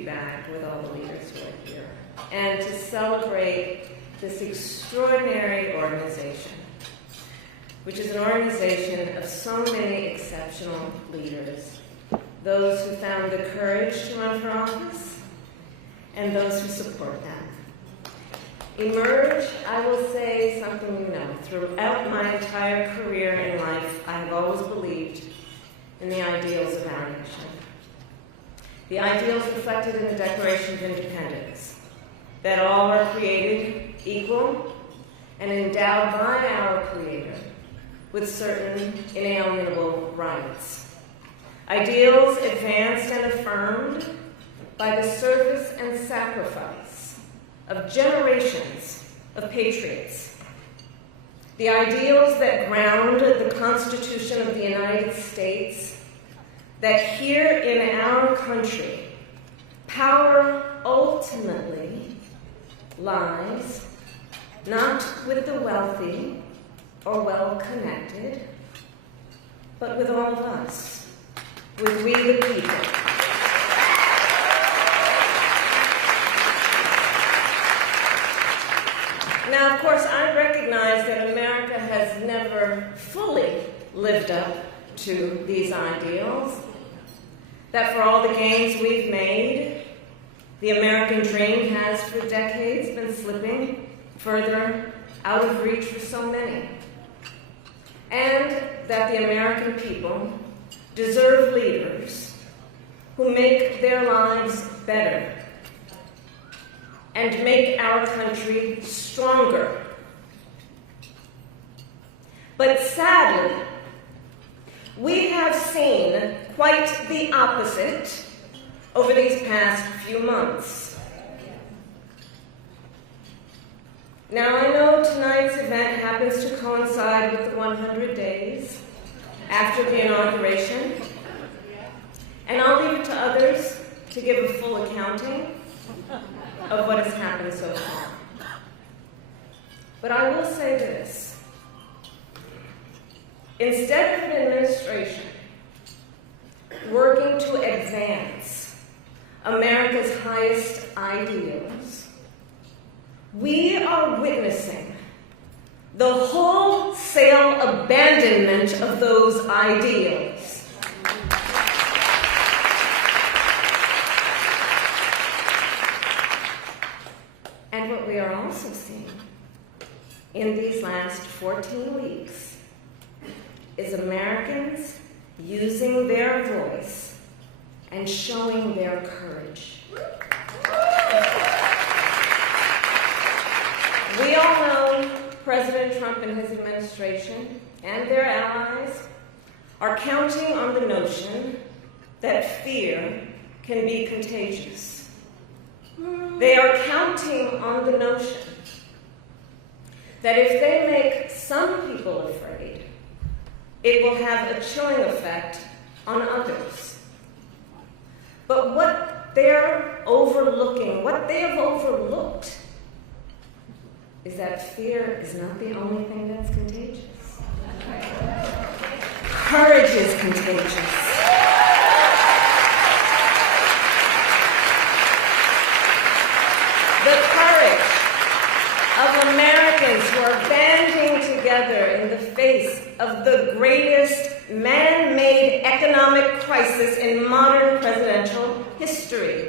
be back with all the leaders who are here and to celebrate this extraordinary organization, which is an organization of so many exceptional leaders, those who found the courage to run for office and those who support them. Emerge, I will say something you know. Throughout my entire career in life, I have always believed in the ideals of our nation. The ideals reflected in the Declaration of Independence, that all are created equal and endowed by our Creator with certain inalienable rights. Ideals advanced and affirmed by the service and sacrifice of generations of patriots. The ideals that ground the Constitution of the United States, that here in our country, power ultimately lies not with the wealthy or well-connected, but with all of us, with we the people. Now, of course, I recognize that America has never fully lived up to these ideals, that for all the gains we've made, the American dream has for decades been slipping further out of reach for so many, and that the American people deserve leaders who make their lives better and make our country stronger. But sadly, we have seen quite the opposite over these past few months. Now, I know tonight's event happens to coincide with the 100 days after the inauguration, and I'll leave it to others to give a full accounting of what has happened so far. But I will say this. Instead of an administration working to advance America's highest ideals, we are witnessing the wholesale abandonment of those ideals. And what we are also seeing in these last 14 weeks is Americans using their voice and showing their courage. We all know President Trump and his administration and their allies are counting on the notion that fear can be contagious. They are counting on the notion that if they make some people afraid, it will have a chilling effect on others. But what they're overlooking, what they have overlooked, is that fear is not the only thing that's contagious. Courage is contagious. The courage of Americans who are banding together in the face of the greatest man-made economic crisis in modern presidential history.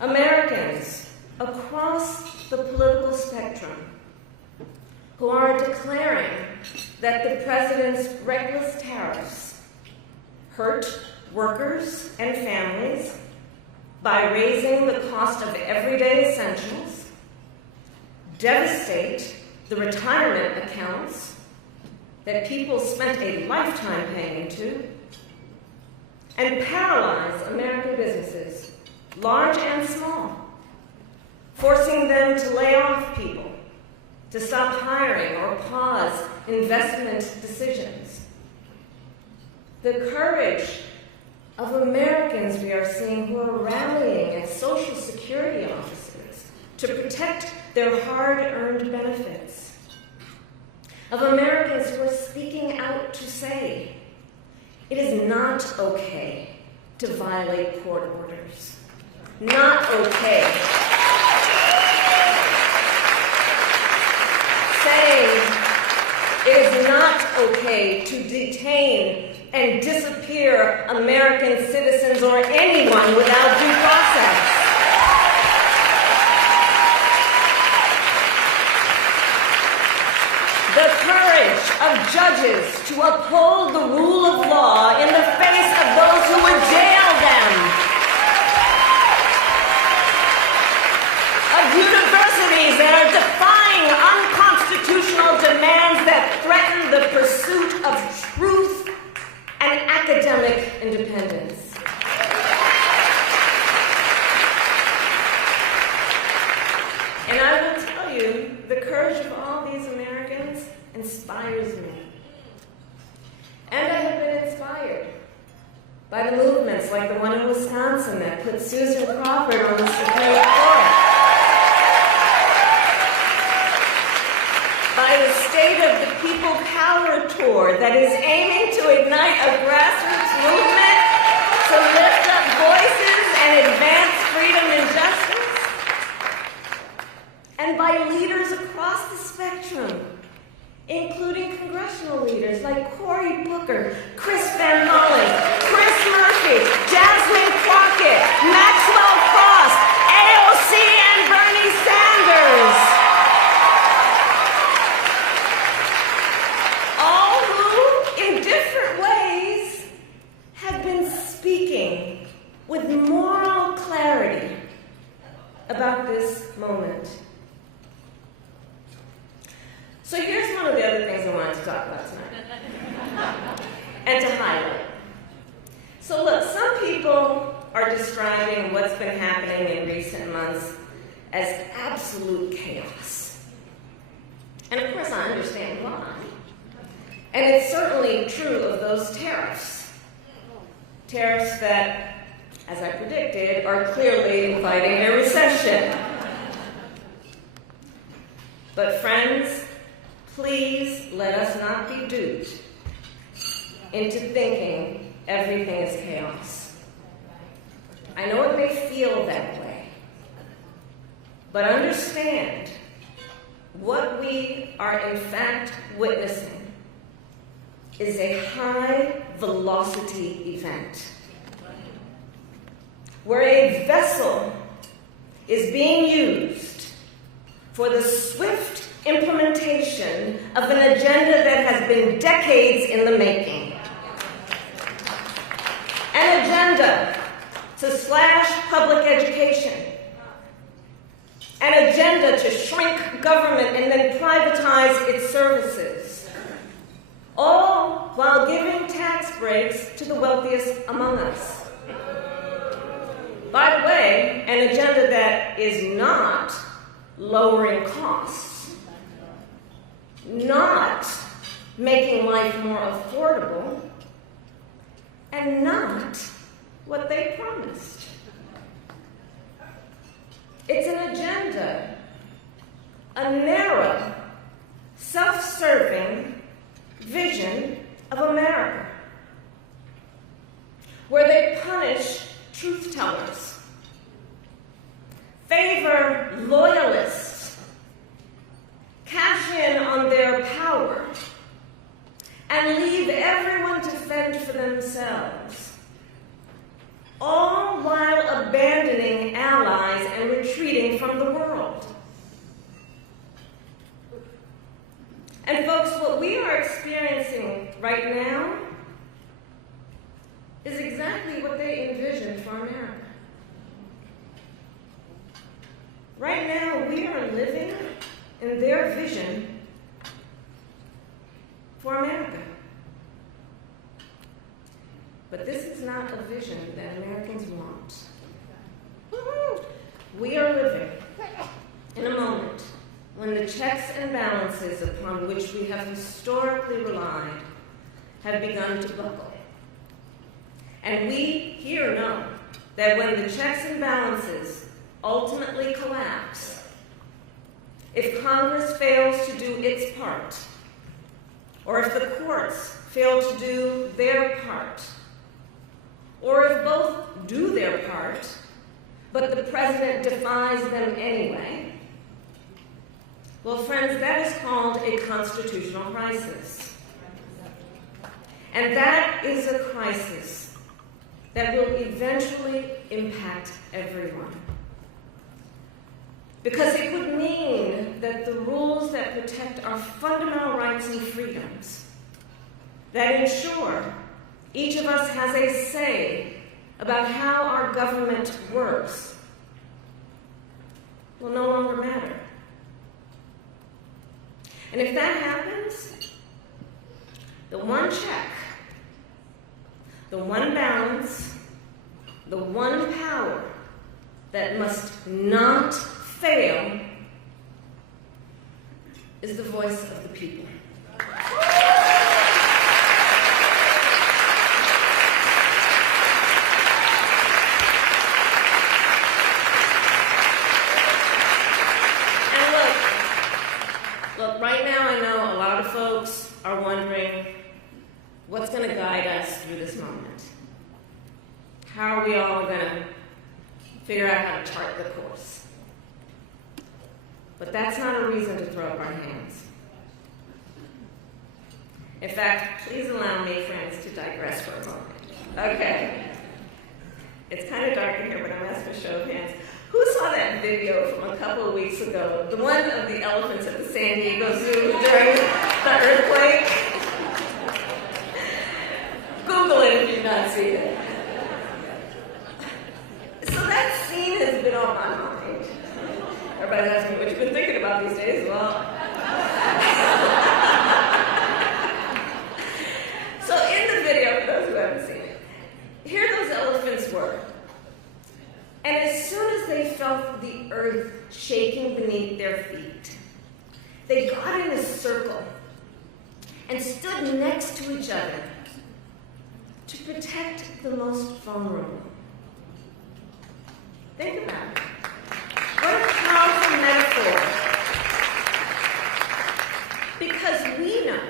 Americans across the political spectrum who are declaring that the president's reckless tariffs hurt workers and families by raising the cost of everyday essentials, devastate the retirement accounts that people spent a lifetime paying into, and paralyze American businesses, large and small, forcing them to lay off people, to stop hiring or pause investment decisions. The courage of Americans we are seeing who are rallying at Social Security offices to protect their hard-earned benefits. Of Americans who are speaking out to say, it is not okay to violate court orders. Not okay. Saying it is not okay to detain and disappear American citizens or anyone without due process. The courage of judges to uphold the rule of law in the face of those who would jail them. Of universities that are defying unconstitutional demands that threaten the pursuit of truth and academic independence. And I will tell you, the courage of all these Americans inspires me. And I have been inspired by the movements like the one in Wisconsin that put Susan Crawford on the Supreme Court. By the State of the People Power Tour that is aiming to ignite a grassroots movement to lift up voices and advance freedom and justice. And by leaders across the spectrum, including congressional leaders like Cory Booker, Chris Van Hollen, Chris Murphy, Jasmine Crockett, Maxwell Cross, AOC, and Bernie Sanders. All who, in different ways, have been speaking with moral clarity about this moment. So here's one of the other things I wanted to talk about tonight, and to highlight. So look, some people are describing what's been happening in recent months as absolute chaos. And of course I understand why. And it's certainly true of those tariffs. Tariffs that, as I predicted, are clearly inviting a recession. But friends, please let us not be duped into thinking everything is chaos. I know it may feel that way, but understand what we are in fact witnessing is a high-velocity event where a vessel is being used for the swift implementation of an agenda that has been decades in the making. An agenda to slash public education. An agenda to shrink government and then privatize its services. All while giving tax breaks to the wealthiest among us. By the way, an agenda that is not lowering costs. Not making life more affordable, and not what they promised. It's an agenda, a narrow, self-serving vision of America, where they punish truth tellers, favor loyalists, cash in on their power, and leave everyone to fend for themselves, all while abandoning allies and retreating from the world. And folks, what we are experiencing right now is exactly what they envisioned for America. Right now, we are living in their vision for America. But this is not a vision that Americans want. Woo-hoo! We are living in a moment when the checks and balances upon which we have historically relied have begun to buckle. And we here know that when the checks and balances ultimately collapse, if Congress fails to do its part, or if the courts fail to do their part, or if both do their part, but the president defies them anyway, well, friends, that is called a constitutional crisis. And that is a crisis that will eventually impact everyone. Because it would mean that the rules that protect our fundamental rights and freedoms, that ensure each of us has a say about how our government works, will no longer matter. And if that happens, the one check, the one balance, the one power that must not fail is the voice of the people. Look, right now I know a lot of folks are wondering what's going to guide us through this moment. How are we all going to figure out how to chart the course? But that's not a reason to throw up our hands. In fact, please allow me, friends, to digress for a moment. Okay. It's kind of dark in here, but I'm asking for a show of hands. Who saw that video from a couple of weeks ago? The one of the elephants at the San Diego Zoo during the earthquake? Google it if you've not seen it. So that scene has been on my mind. Everybody's asking me what you've been thinking about these days. Well, so in the video, for those who haven't seen it, here those elephants were. And as soon as they felt the earth shaking beneath their feet, they got in a circle and stood next to each other to protect the most vulnerable. Think about it. What a powerful metaphor. Because we know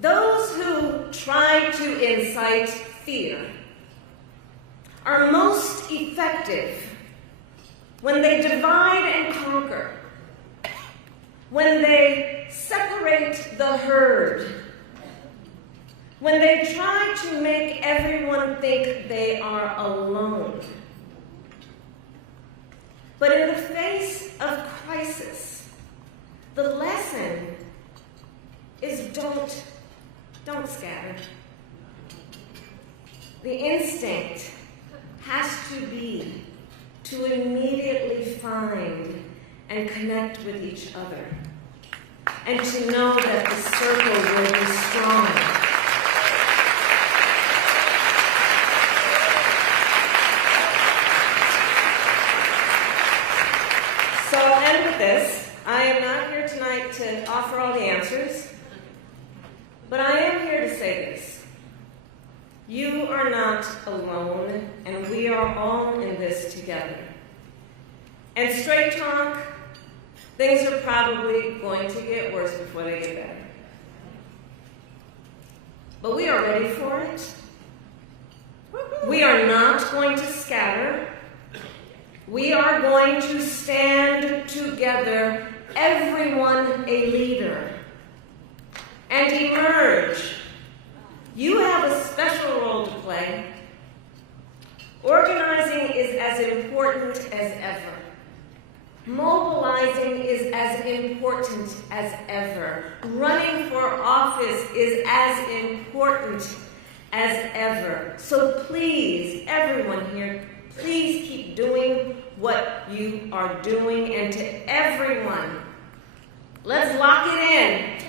those who try to incite fear are most effective when they divide and conquer, when they separate the herd, when they try to make everyone think they are alone. But in the face of crisis, the lesson is don't scatter. The instinct has to be to immediately find and connect with each other, and to know that the circle will be strong. So I'll end with this. I am not here tonight to offer all the answers, but I am here to say this. You are not alone, and we are all in this together. And straight talk, things are probably going to get worse before they get better. But we are ready for it. We are not going to scatter. We are going to stand together, everyone a leader, and emerge. You have a special role to play. Organizing is as important as ever. Mobilizing is as important as ever. Running for office is as important as ever. So please, everyone here, please keep doing what you are doing. And to everyone, let's lock it in.